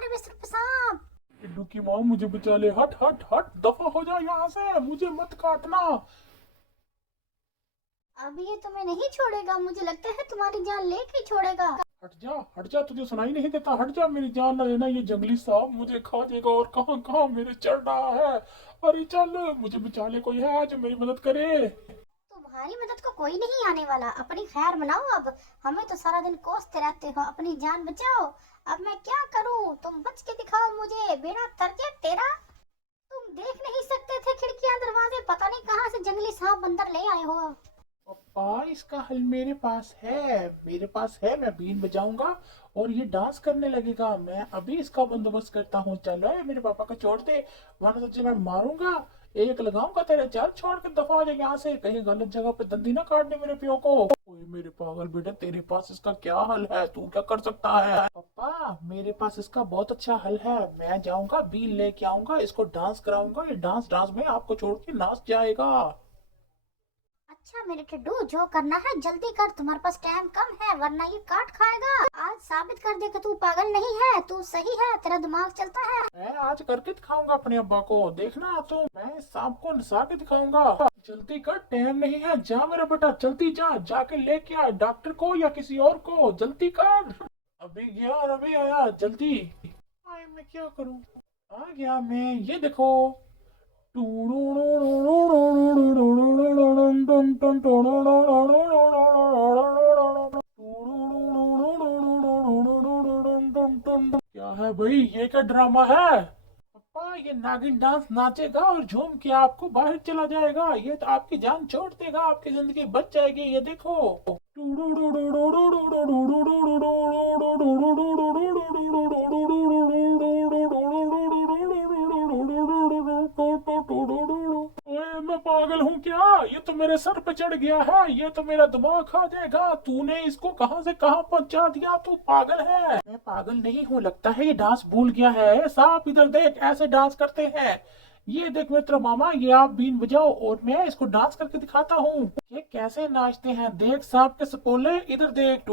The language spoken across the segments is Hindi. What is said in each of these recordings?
तुम्हारे बिस्तर पे सांप। टिड्डू की माँ मुझे बचा ले, हट हट हट, दफा हो जा यहाँ से, मुझे मत काटना। अब ये तुम्हें नहीं छोड़ेगा, मुझे लगता है तुम्हारी जान लेके ही छोड़ेगा। हट जा, तुझे सुनाई नहीं देता, हट जा, मेरी जान ना लेना, ये जंगली सांप मुझे खा जाएगा और कहाँ कहाँ मेरे चढ़ रहा है। अरे चल, मुझे बचा ले, कोई है जो मेरी मदद करे। तुम्हारी मदद को कोई नहीं आने वाला, अपनी खैर मनाओ अब। हमें तो सारा दिन कोसते रहते हो, अपनी जान बचाओ। अब मैं क्या करूं, तुम बच के दिखाओ मुझे, बेड़ा तरजे तेरा। तुम देख नहीं सकते थे खिड़कियां दरवाजे, पता नहीं कहां से जंगली सांप अंदर ले आए हो। पापा, इसका हल मेरे पास है, मेरे पास है, मैं बीन बजाऊंगा और ये डांस करने लगेगा। मैं अभी इसका बंदोबस्त करता हूँ। चलो, ये मेरे पापा को छोड़ दे, वरना तुझे मैं मारूंगा। एक लगाऊंगा तेरे, चल छोड़ के दफा हो जाए यहाँ से, कहीं गलत जगह पे दंदी ना काट दे मेरे पियो को। ओए मेरे पागल बेटे, तेरे पास इसका क्या हल है, तू क्या कर सकता है? पापा, मेरे पास इसका बहुत अच्छा हल है। मैं जाऊंगा, बीन लेके आऊंगा, इसको डांस कराऊंगा, ये डांस डांस में आपको छोड़ के नाच जाएगा। अच्छा मेरे टिड्डू, जो करना है जल्दी कर, तुम्हारे पास टाइम कम है वरना ये काट खाएगा। आज साबित कर दे कि तू पागल नहीं है, तू सही है, तेरा दिमाग चलता है। मैं आज करके दिखाऊंगा अपने अब्बा को, देखना तुम, मैं इस सांप को नसा के दिखाऊंगा। जल्दी कर, टाइम नहीं है, जा मेरा बेटा, जल्दी जा, जाके लेके आ डॉक्टर को या किसी और को, जल्दी कर। अभी गया और अभी आया, जल्दी। आए, मैं क्या करूं? आ गया मैं, ये देखो। क्या है भाई, ये क्या ड्रामा है? पापा, ये नागिन डांस नाचेगा और झूम के आपको बाहर चला जाएगा, ये तो आपकी जान छोड़ देगा, आपकी जिंदगी बच जाएगी, ये देखो। ओए, मैं पागल हूँ क्या? ये तो मेरे सर पे चढ़ गया है, ये तो मेरा दिमाग खा जाएगा। तूने इसको कहां से कहां पहुंचा दिया, तू पागल है। मैं पागल नहीं हूँ, लगता है ये डांस भूल गया है। सांप इधर देख, ऐसे डांस करते हैं। ये देख मित्र मामा, ये आप बीन बजाओ और मैं इसको डांस करके दिखाता हूँ ये कैसे नाचते हैं। देख सांप के सपोले, इधर देख।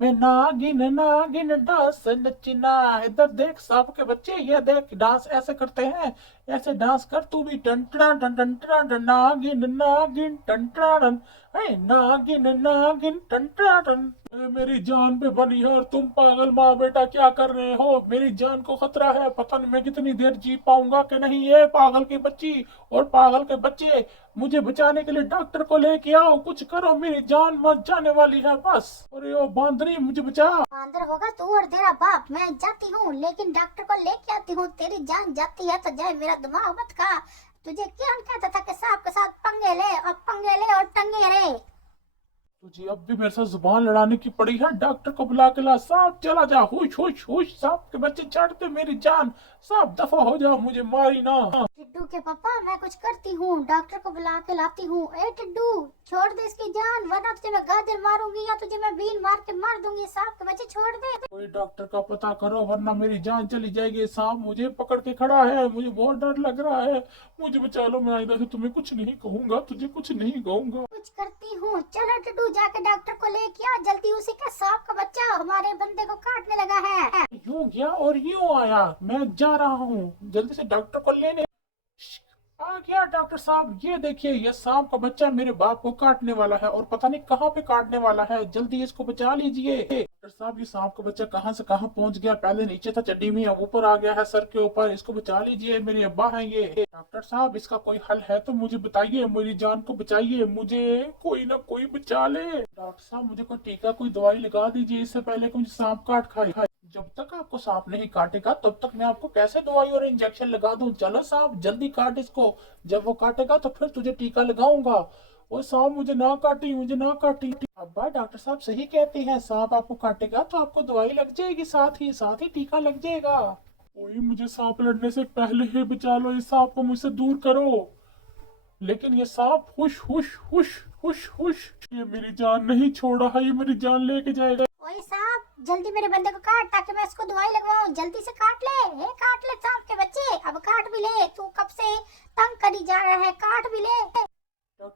मैं नागिन नागिन डांस नचना, इधर देख सांप के बच्चे, ये देख डांस ऐसे करते हैं। ऐसे डांस कर तू भी, टंटना टन टंटना टन, नागिन नागिन टंटना टन, नागिन नागिन टंटना टन। मेरी जान पे बनी है और तुम पागल माँ बेटा क्या कर रहे हो? मेरी जान को खतरा है, पता नहीं मैं कितनी देर जी पाऊंगा कि नहीं। ये पागल की बच्ची और पागल के बच्चे, मुझे बचाने के लिए डॉक्टर को लेके आओ, कुछ करो, मेरी जान मर जाने वाली है बस। अरे ओ बांदरी, मुझे बचा। बंदर होगा तू और तेरा बाप, मैं जाती हूँ लेकिन डॉक्टर को लेके आती हूँ। तेरी जान जाती है तो जाए, मेरा दिमाग मत खा। तुझे कौन कहता था कि सांप के साथ पंगे ले, और पंगे ले और टंगे रे। तुझे अब भी मेरे साथ जुबान लड़ाने की पड़ी है, डॉक्टर को बुला के ला। सांप चला जा, हुश हुश हुश, सांप के बच्चे चाटते मेरी जान। सांप दफा हो जा, मुझे मारी ना। टिड्डू के पापा, मैं कुछ करती हूँ, डॉक्टर को बुला के लाती हूँ। ए टिड्डू, छोड़ दे इसकी जान वरना तुझे मैं गाजर मारूंगी या तुझे मैं बीन मार के मार दूंगी। सांप के बच्चे छोड़ दे। कोई डॉक्टर का पता करो वरना मेरी जान चली जाएगी। सांप मुझे पकड़ के खड़ा है, मुझे बहुत डर लग रहा है, मुझे बचा लो। मैं आइंदा से तुम्हें कुछ नहीं कहूंगा, तुझे कुछ नहीं कहूंगा। कुछ करती हूँ, चलो टिड्डू जाके डॉक्टर को लेके आ जल्दी, उसी का सांप का बच्चा हमारे बंदे को काटने लगा है। यूं गया और यूं आया, मैं जा रहा हूँ जल्दी से डॉक्टर को लेने। आ गया डॉक्टर साहब, ये देखिए, ये सांप का बच्चा मेरे बाप को काटने वाला है और पता नहीं कहाँ पे काटने वाला है, जल्दी इसको बचा लीजिए। डॉक्टर साहब, ये सांप का बच्चा कहाँ से कहाँ पहुंच गया? पहले नीचे था चड्डी में, अब ऊपर आ गया है सर के ऊपर, इसको बचा लीजिए, मेरे अब्बा हैं ये। डॉक्टर साहब, इसका कोई हल है तो मुझे बताइए, मेरी जान को बचाइए, मुझे कोई ना कोई बचा ले। डॉक्टर साहब, मुझे कोई टीका, कोई दवाई लगा दीजिए, इससे पहले कि मुझे सांप काट खाए। जब तक आपको सांप नहीं काटेगा तब तक मैं आपको कैसे दवाई और इंजेक्शन लगा दूं? चलो सांप, जल्दी काट इसको, जब वो काटेगा तो फिर तुझे टीका लगाऊंगा। वो सांप, मुझे ना काटी, मुझे ना काटी। अब्बा, डॉक्टर साहब सही कहते हैं, सांप आपको काटेगा तो आपको दवाई लग जाएगी, साथ ही टीका लग जाएगा। ओए, मुझे सांप लड़ने से पहले ही बचा लो, इस सांप को मुझसे दूर करो। लेकिन ये सांप हुश हुश हुश हुश हुश, ये मेरी जान नहीं छोड़ रहा, ये मेरी जान लेके जाएगा। ओए सांप, जल्दी मेरे बंदे को काट ताकि मैं इसको दवाई लगवाऊं। जल्दी से काट ले, हे काट ले सांप के बच्चे, अब काट भी ले, तू कब से तंग करी जा रहा है, काट भी ले। डॉक्टर